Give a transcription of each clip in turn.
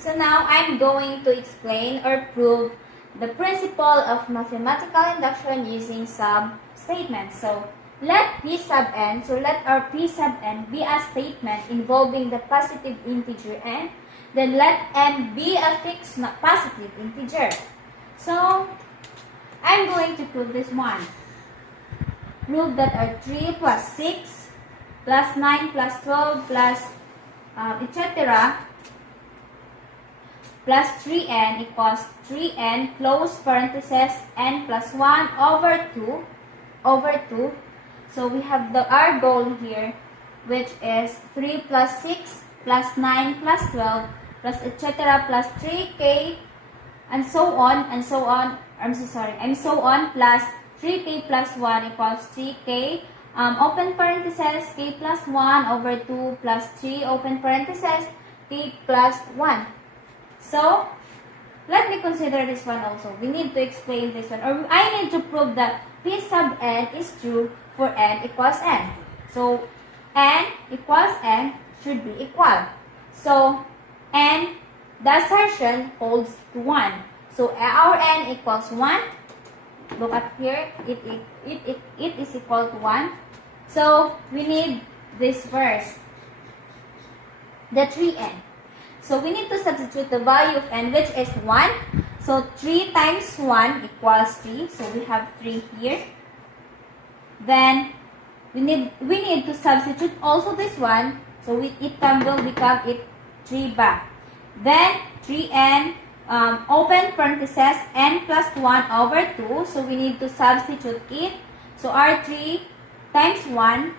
So now I'm going to explain or prove the principle of mathematical induction using sub-statements. So let P sub n, so let our P sub n be a statement involving the positive integer n, then let n be a fixed positive integer. So I'm going to prove this one. Prove that our 3 plus 6 plus 9 plus 12 plus etc. plus 3n equals 3n close parenthesis n plus 1 over 2. So we have our goal here, which is 3 plus 6 plus 9 plus 12 plus etc. plus 3k and so on and so on. And so on plus 3k plus 1 equals 3k. Open parenthesis k plus 1 over 2 plus 3 open parenthesis k plus 1. So, let me consider this one also. We need to explain this one. Or I need to prove that P sub n is true for n equals n. So, n equals n should be equal. So, n, the assertion holds to 1. So, our n equals 1. Look up here. It is equal to 1. So, we need this first. The 3n. So, we need to substitute the value of n, which is 1. So, 3 times 1 equals 3. So, we have 3 here. Then, we need to substitute also this one. So, will become 3 back. Then, 3n, open parenthesis, n plus 1 over 2. So, we need to substitute it. So, our 3 times 1,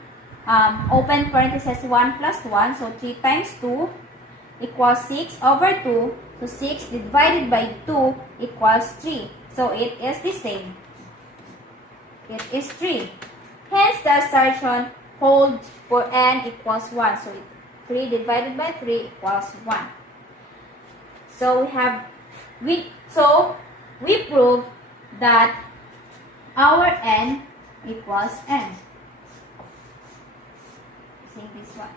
open parenthesis, 1 plus 1. So, 3 times 2. Equals 6 over 2. So, 6 divided by 2 equals 3. So, it is the same. It is 3. Hence, the assertion holds for n equals 1. So, 3 divided by 3 equals 1. So, we prove that our n equals n. See this one.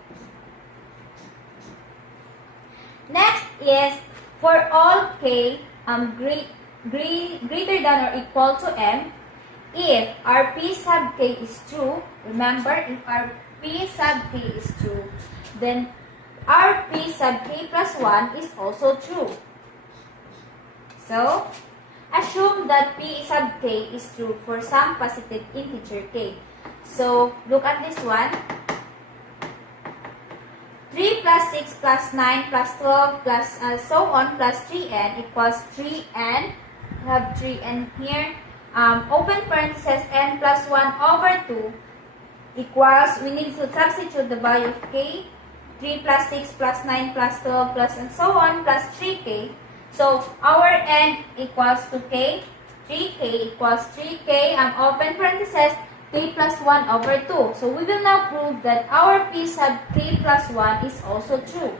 Next is for all k greater than or equal to m, if our p sub k is true, remember, if our p sub k is true, then our p sub k plus 1 is also true. So, assume that p sub k is true for some positive integer k. So, look at this one. 3 plus 6 plus 9 plus 12 plus so on plus 3n equals 3n. We have 3n here. Open parenthesis n plus 1 over 2 equals, we need to substitute the value of k. 3 plus 6 plus 9 plus 12 plus and so on plus 3k. So, our n equals to k. 3k equals 3k. Open parenthesis, k plus 1 over 2. So, we will now prove that our p sub k plus 1 is also true.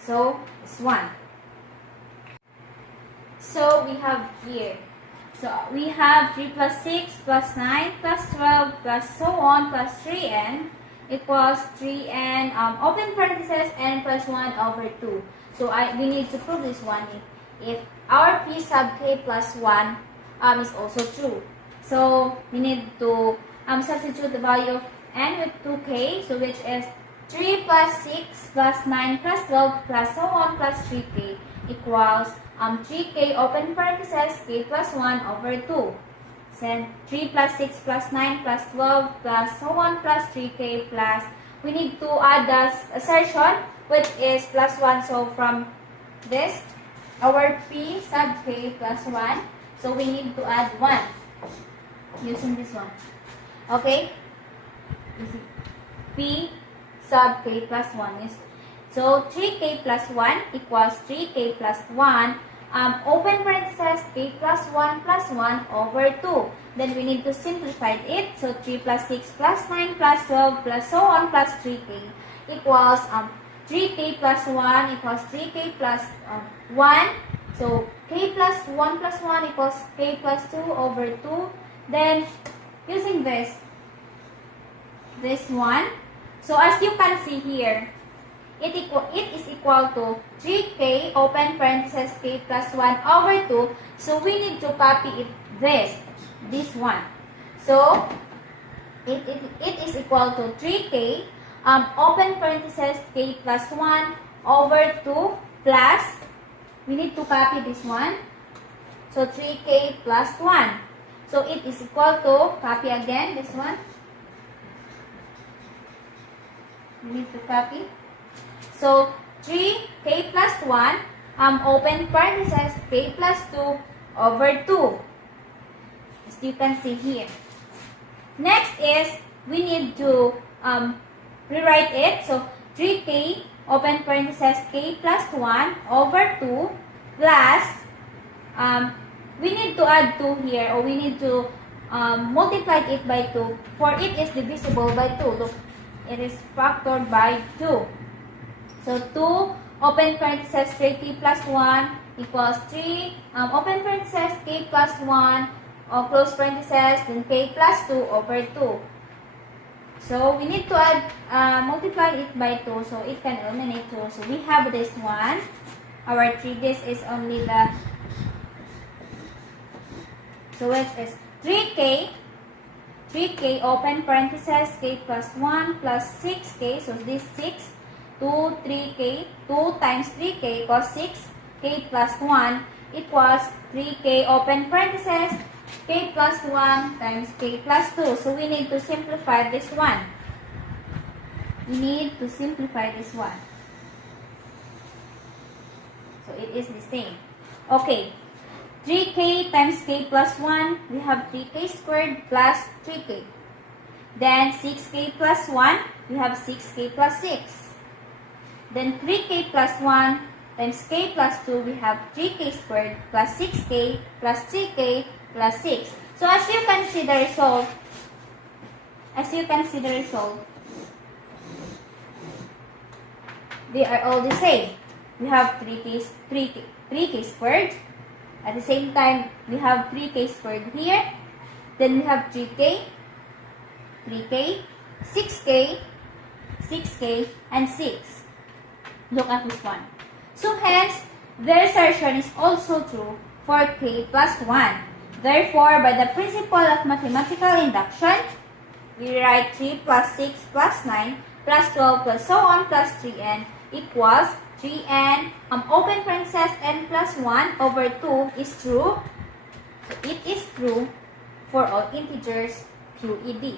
So, it's 1. So, we have here. So, we have 3 plus 6 plus 9 plus 12 plus so on plus 3n equals 3n, open parenthesis, n plus 1 over 2. So, we need to prove this one if our p sub k plus 1 is also true. So, we need to substitute the value of n with 2k, so which is 3 plus 6 plus 9 plus 12 plus so on plus 3k equals 3k open parenthesis k plus 1 over 2. Then 3 plus 6 plus 9 plus 12 plus so on plus 3k plus, we need to add the assertion which is plus 1. So, from this, our p sub k plus 1, so we need to add 1. Using this one. Okay? P sub k plus 1 is, so 3k plus 1 equals 3k plus 1, open parenthesis, k plus 1 over 2. Then we need to simplify it. So 3 plus 6 plus 9 plus 12 plus so on plus 3k equals 3k plus 1 equals 3k plus 1. So k plus 1 plus 1 equals k plus 2 over 2. Then, using this one. So, as you can see here, it is equal to 3k open parenthesis k plus 1 over 2. So we need to copy this one. So it is equal to 3k open parenthesis k plus 1 over 2 plus, we need to copy this one. So 3k plus 1. So it is equal to, copy again this one. We need to copy. So 3k plus 1 open parenthesis k plus 2 over 2. As you can see here. Next is we need to rewrite it. So 3k open parenthesis k plus 1 over 2 plus we need to add 2 here, or we need to multiply it by 2, for it is divisible by 2. Look, it is factored by 2. So 2 open parenthesis 3k plus 1 equals 3 open parenthesis k plus 1 or close parenthesis, then k plus 2 over 2. So we need to add, multiply it by 2, so it can eliminate 2. So we have this one. Our 3, this is only the, so it is 3k open parenthesis k plus 1 plus 6k. So this 6, 2, 3k, 2 times 3k equals 6, k plus 1 equals 3k open parenthesis k plus 1 times k plus 2. So we need to simplify this one. We need to simplify this one. So it is the same. Okay. 3k times k plus 1, we have 3k squared plus 3k. Then 6k plus 1, we have 6k plus 6. Then 3k plus 1 times k plus 2, we have 3k squared plus 6k plus 3k plus 6. So as you can see the result, they are all the same. We have 3k squared. At the same time, we have 3k squared here. Then we have 3k, 6k, 6k, and 6. Look at this one. So hence, the assertion is also true for k plus 1. Therefore, by the principle of mathematical induction, we write 3 plus 6 plus 9 plus 12 plus so on plus 3n equals 3n open parenthesis n plus 1 over 2 is true. So it is true for all integers QED.